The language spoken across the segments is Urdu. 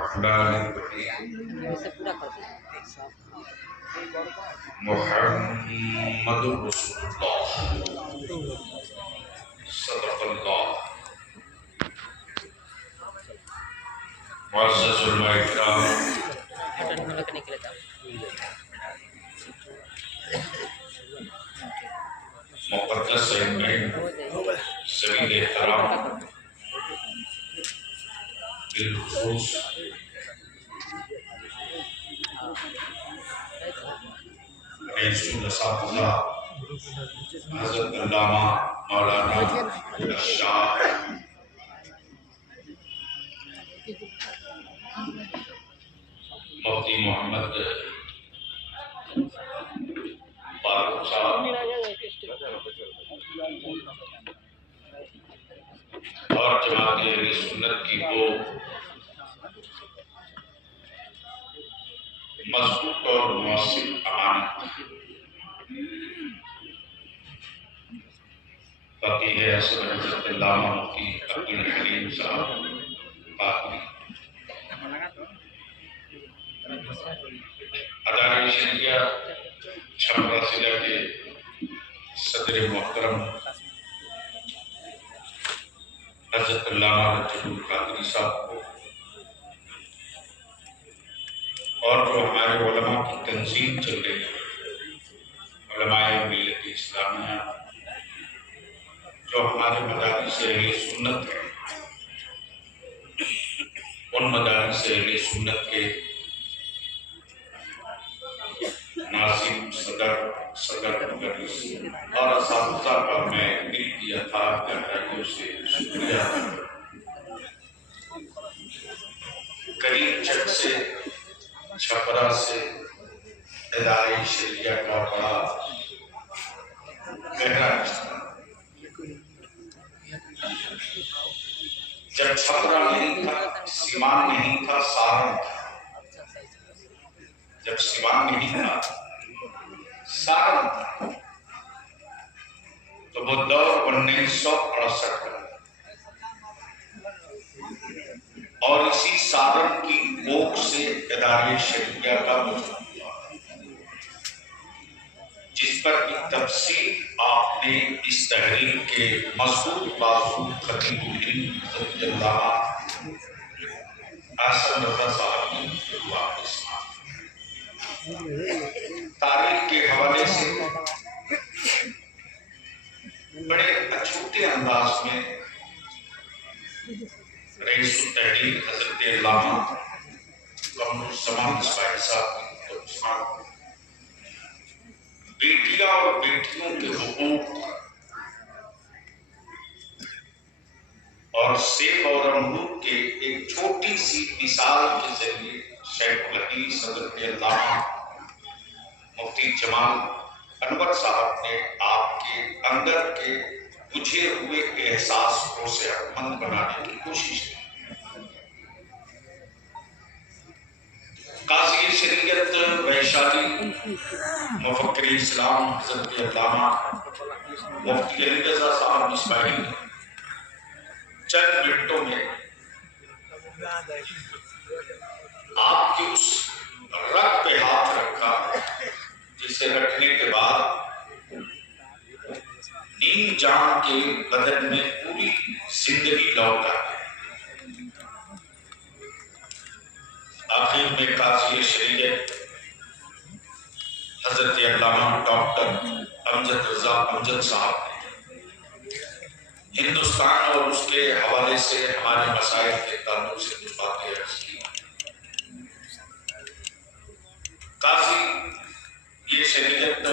الرحمن الرحیم محمد رسول اللہ صدق اللہ. معزز علماء اکرام، مقدس علمین، زمین احترام، بالخصوص رئیس الاساتذہ حضرت علامہ مولانا شاہ مفتی محمد فاروق صاحب اور جماعت اہل سنت کی وہ مضبوط اور مؤثر امانت فقیہ اصغر حضرت علامہ مفتی عبدالحلیم صاحب قادری، ادارہ شریعہ چھپرا ضلع کے صدر محترم حضرت علامہ رجب القادری صاحب کو، اور جو ہمارے علماء کی تنظیم چل رہی ہے، علماء ملت اسلامیہ، جو ہمارے مدارس اہل سنت ہیں، ان مدارس اہل سنت کے ناظم، صدر مدرس اور اساتذہ کا میں دل کی اتھاہ گہرائیوں سے شکریہ ادا کرتا ہوں. کریم چک سے، چھپرا سے ادارہ شریعہ کا بڑا گہرا رشتہ. جب چھپرا نہیں تھا، سیمان نہیں تھا، سارن تھا. جب سیمان نہیں تھا، سارن تھا، تو وہ دور 1968 کا، اور اسی سارن کی کوکھ سے ادارہ شریعہ کا وجود ہوا، جس پر کی تفصیل آپ نے اس تحریر کے مضبوط بازو خطیب الہند حضرت علامہ احسن رضا صاحب کی شروعات کے ساتھ تاریخ کے حوالے سے بڑے اچھوٹے انداز میں رئیس التحریر حضرت علامہ قمر الزمان اسماعیل صاحب کی توسعات، بیٹیاں اور بیٹیوں کے حقوق اور سیب اور امرود کے ایک چھوٹی سی مثال کے ذریعے شیخ الحدیث حضرت علامہ مفتی جمال انور صاحب نے آپ کے اندر کے بجھے ہوئے احساس کو صحت مند بنانے کی کوشش کی. قاضی شریعت ویشالی مفکر اسلام حضرت علامہ مفتی علی رضا صاحب اسماعیلی نے چند منٹوں میں آپ کی اس رگ پہ ہاتھ رکھا جسے رکھنے کے بعد نیم جان کے بدن میں پوری زندگی لوٹ آئی. آخر میں قاضی شریعت حضرت علامہ ڈاکٹر امجد رضا امجد صاحب نے ہندوستان اور اس کے حوالے سے ہمارے مسائل کے تعلق سے کچھ باتیں عرض کی. قاضی یہ شریعت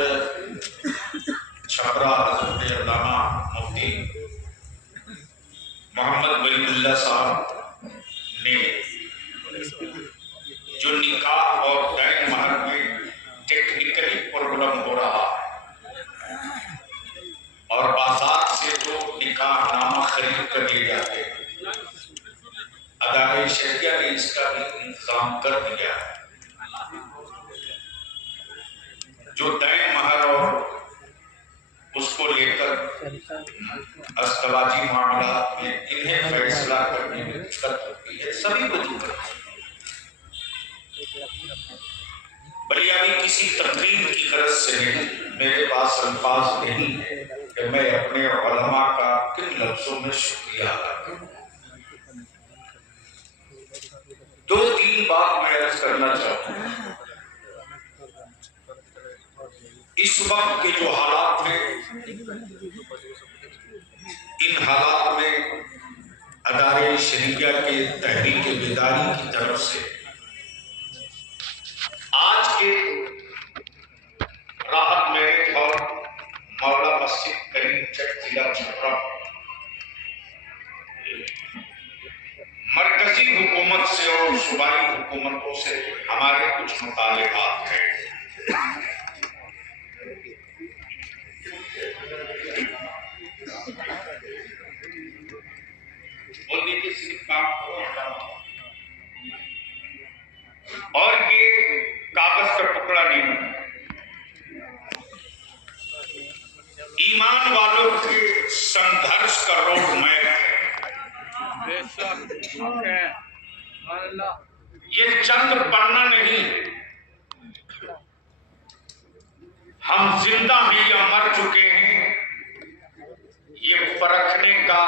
چھپرا حضرت علامہ مفتی محمد ولی اللہ صاحب نے جو نکاح اور دائن مہر میں ٹیکنیکلی پرابلم ہو رہا اور بازار سے جو نکاح نامہ خرید کر لے جاتے، ادارہ شریعہ نے اس کا بھی انتظام کر دیا. جو دائن مہر اور اس کو لے کر ازدواجی معاملات میں انہیں فیصلہ کرنے میں دقت ہوتی ہے، سبھی وجوہات کسی تقریر کی غرض سے نہیں، میرے پاس الفاظ نہیں ہے کہ میں اپنے علماء کا کن لفظوں میں شکریہ ادا کروں۔ دو تین بات میں عرض کرنا چاہتا ہوں۔ اس وقت کے جو حالات ہیں، ان حالات میں ادارے شریعہ کے تحریک بیداری کی طرف سے آج کے راحت میرے اور مولا مسجد کریم چک ضلع چھپرا مرکزی حکومت سے اور صوبائی حکومتوں سے ہمارے کچھ مطالبات ہیں۔ اور یہ کاغذ کا ٹکڑا نہیں، ایمان والوں کے سنگھرش کا روڈ میپ ہے۔ یہ چند پڑھنا نہیں، ہم زندہ ہیں یا مر چکے ہیں، یہ پرکھنے کا،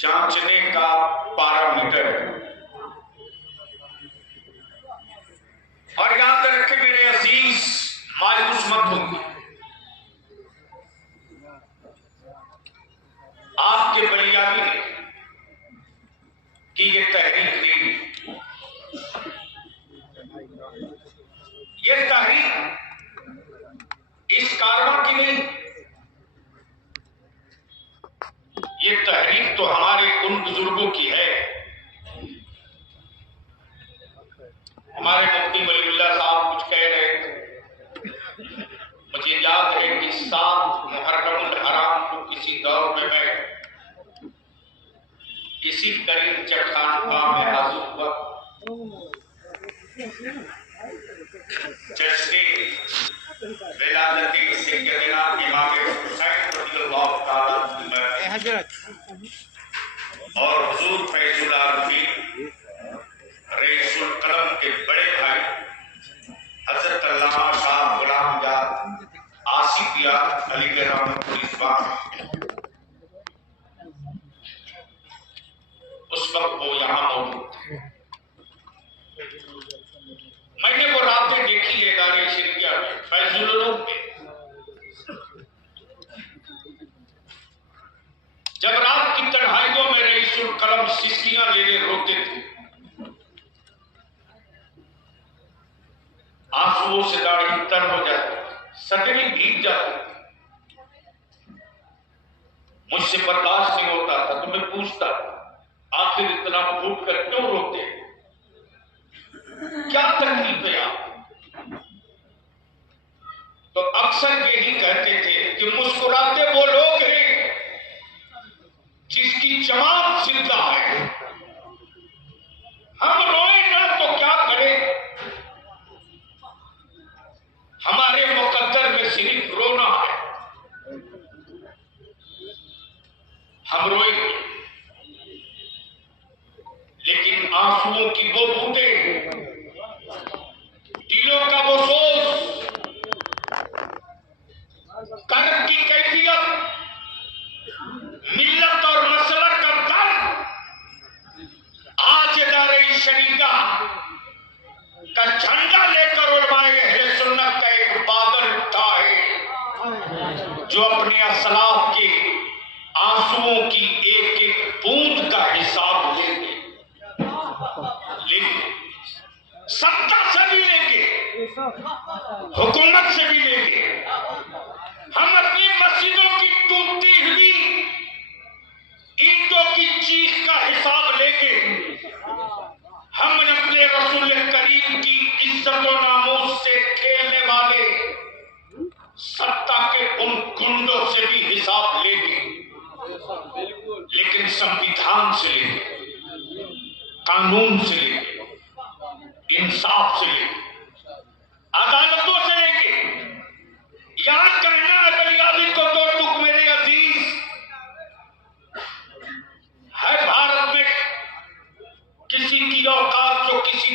جانچنے کا پیرامیٹر ہے۔ اور یاد رکھیں میرے عزیز، مایوس مت ہوں، آپ کے بلیابی نے کہ یہ تحریک نہیں، یہ تحریک اس کارواں کی نہیں، یہ تحریک تو ہمارے ان بزرگوں کی ہے۔ ہمارے مفتی ولی اللہ صاحب کچھ کہہ رہے تھے، مجھے یاد ہے کہ 7 محرم الحرام کو کسی دور میں اسی کریم چک خانقاہ میں حاضر ہوا، جشن ولادت سیدنا امام حسین رضی اللہ تعالیٰ عنہ اور حضور فیض العارفین رئیس القلم کے بڑے بھائی حضرت علامہ شاہ غلام یاد آصف یاد علی گڑھ رحمۃ اللہ، اس وقت وہ یہاں موجود تھے۔ میں نے وہ راتیں دیکھی ہے ادارے شریعہ میں، فیض العلوم میں، جب رات کی تنہائیوں میں رئیس القلم سسکیاں لینے روتے تھے، آنسوؤں سے داڑھی تر ہو جاتی، صدری بھیگ جاتی، مجھ سے برداشت نہیں ہوتا تھا تو میں پوچھتا آخر اتنا پھوٹ کر کیوں روتے، کیا تکلیف ہے آپ؟ تو اکثر یہی کہتے تھے کہ مسکراتے وہ لوگ ہیں جس کی جماعت زندہ ہے، ہم روئیں نہ تو کیا کریں، ہمارے مقدر میں صرف رونا ہے، ہم روئیں گے لیکن آنسوؤں کی وہ بوندیں، دلوں کا وہ سوز، کرب کی کیفیت، ملت اور مسلک کا درد، آج ادارے شریعہ کا جھنڈا لے کر علماء اہل سنت کا ایک بادل اٹھا ہے جو اپنے اسلاف کے آنسوؤں کی ایک ایک بوند کا حساب لیں گے، سطح سے بھی لیں گے، حکومت سے بھی لیں گے، ہم اپنی مسجدوں کی ٹوٹتی ہوئی اینٹوں کی چیخ کا حساب لیں گے، ہم اپنے رسول کریم کی عزت و ناموس سے کھیلنے والے سطح کے ان گنڈوں سے بھی حساب لیں گے، لیکن سنویدھان سے لیں گے، قانون سے لیں گے، انصاف سے لیں گے، عدالتوں سے لیں گے۔ یاد کرنا بلیابی کو دو ٹک میرے عزیز، ہے بھارت میں کسی کی اوقات جو کسی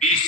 20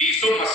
20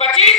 25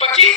25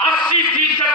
80%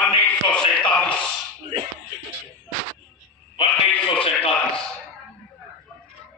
1947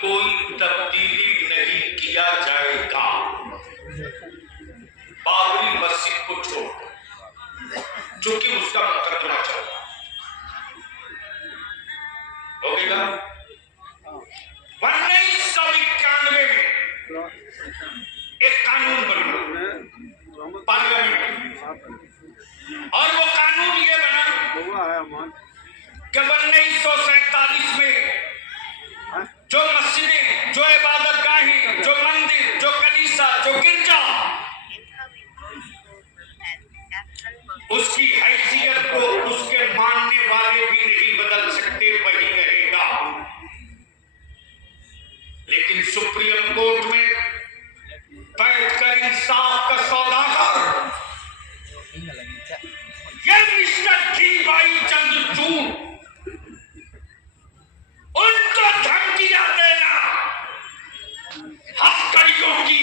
کوئی تبدیلی نہیں کیا جائے گا بابری مسجد کو چھوڑ چونکہ اس کا مقدمہ چل رہا ہوگے گا 1991 میں ایک قانون بنا پارلیمنٹ اور وہ قانون یہ بنا کہ 1947 میں جو مسجدیں جو عبادت گاہیں جو مندر جو کلیسا جو گرجا اس کی حیثیت کو اس کے ماننے والے بھی نہیں بدل سکتے وہی رہے گا لیکن سپریم کورٹ میں بیٹھ کر انصاف کا سودا کر یہ مسٹر جی بھائی چندرچوڑ ان کو دھمکیاں دینا ہتھکڑیوں کی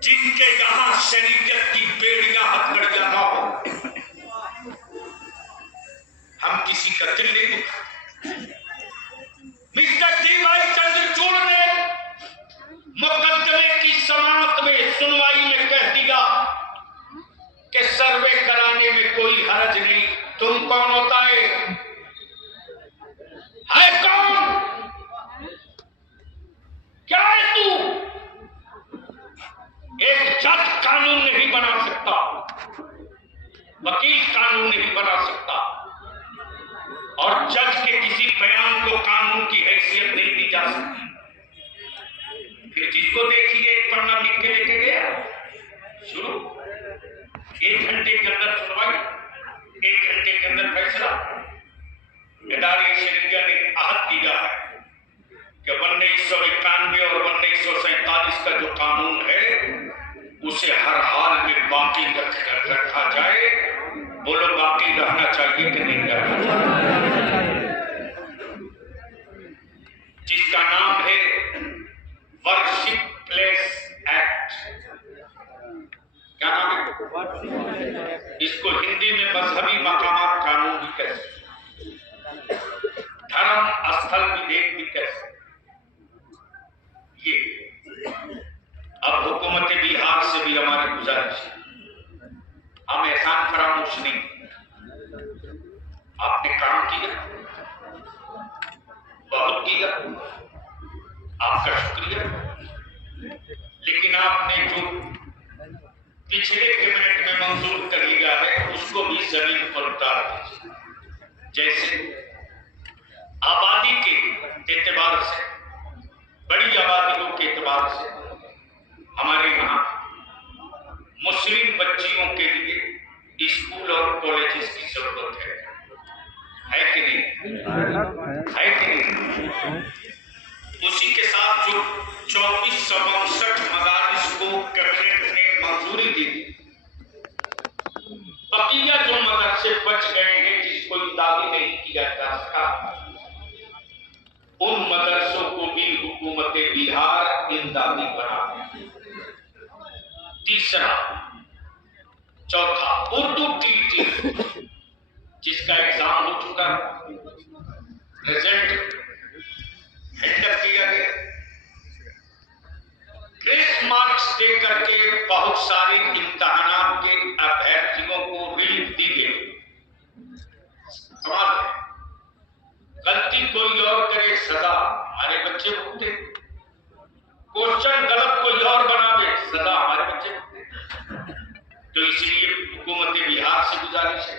جن کے یہاں شریعت کی بیڑیاں ہتھکڑیاں نہ ہو ہم کسی کا دل نہیں دکھا مسٹر جی بھائی چندرچوڑ نے مقدمے کی سماعت میں سنوائی میں کہہ دیا کہ سروے کرانے میں کوئی حرج نہیں تم کون ہوتا ہے کون کیا ہے تو ایک جج قانون نہیں بنا سکتا وکیل قانون نہیں بنا سکتا اور جج کے کسی بیان کو قانون کی حیثیت نہیں دی جا سکتی پھر جس کو دیکھیے پڑھنا لکھ کے لے کے گیا شروع 1 گھنٹے کے اندر سنوائی 1 گھنٹے کے اندر فیصلہ ادارے شریعہ نے عہد کیا ہے کہ 1991 اور 1947 کا جو قانون ہے اسے ہر حال میں باقی رکھا جائے بولو باقی رہنا چاہیے کہ نہیں رہنا چاہیے جس کا نام ہے ورشپ پلیس ایکٹ کیا نام ہے اس کو ہندی میں مذہبی مقامات قانون بھی کہہ سکتے دھرم استھل ودھیک بھی کہہ سکتے یہ اب حکومت بہار سے بھی ہماری گزارش ہے ہم احسان فراموش نہیں آپ نے کام کیا بہت کیا آپ کا شکریہ لیکن آپ نے جو پچھلے کیبنٹ میں منظور کر لیا ہے اس کو بھی زمین پر اتار دیجیے جیسے آبادی کے اعتبار سے بڑی آبادیوں کے اعتبار سے ہمارے یہاں مسلم بچیوں کے لیے اسکول اور کالجز کی ضرورت ہے کہ نہیں ہے کہ نہیں اسی کے ساتھ جو 2462 مدارس کو کیبنٹ نے منظوری دی بقیہ جو مدرسے بچ گئے ہیں جس کو امدادی نہیں کیا جا سکا ان مدرسوں کو بھی حکومت بہار امدادی بنا تیسرا چوتھا اردو ٹی جس کا ایگزام ہو چکا رزلٹ ہینڈل کیا گیا گریس مارکس دے کر کے بہت سارے امتحانات کے ابھیارتھیوں کو ریلیف دی گئی سوال ہے غلطی کوئی اور کرے سزا ہمارے بچے بھگتے کوشچن غلط کوئی اور بناوے سزا ہمارے بچے بھگتے تو اس لیے حکومت بہار سے گزارش ہے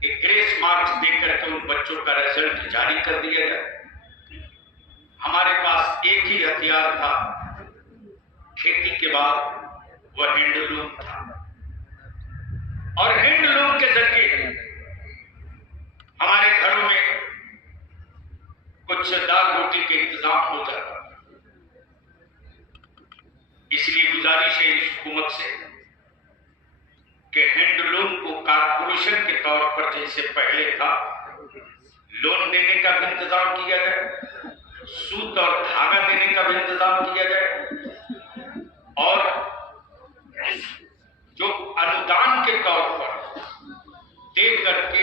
کہ گریس مارکس دے کر کے ان بچوں کا رزلٹ جاری کر دیا جائے ہمارے پاس ایک ہی ہتھیار تھا کھیتی کے بعد وہ ہینڈلوم تھا اور ہینڈلوم کے ذریعے ہمارے گھروں میں کچھ دال روٹی کے انتظام ہو جاتا اس لیے گزارش ہے اس حکومت سے کہ ہینڈلوم کو کارپوریشن کے طور پر جیسے پہلے تھا لون دینے کا بھی انتظام کیا جائے سوت اور دھاگا دینے کا بھی انتظام کیا جائے اور جو انودان کے طور پر دے کر کے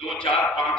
2, 4, 5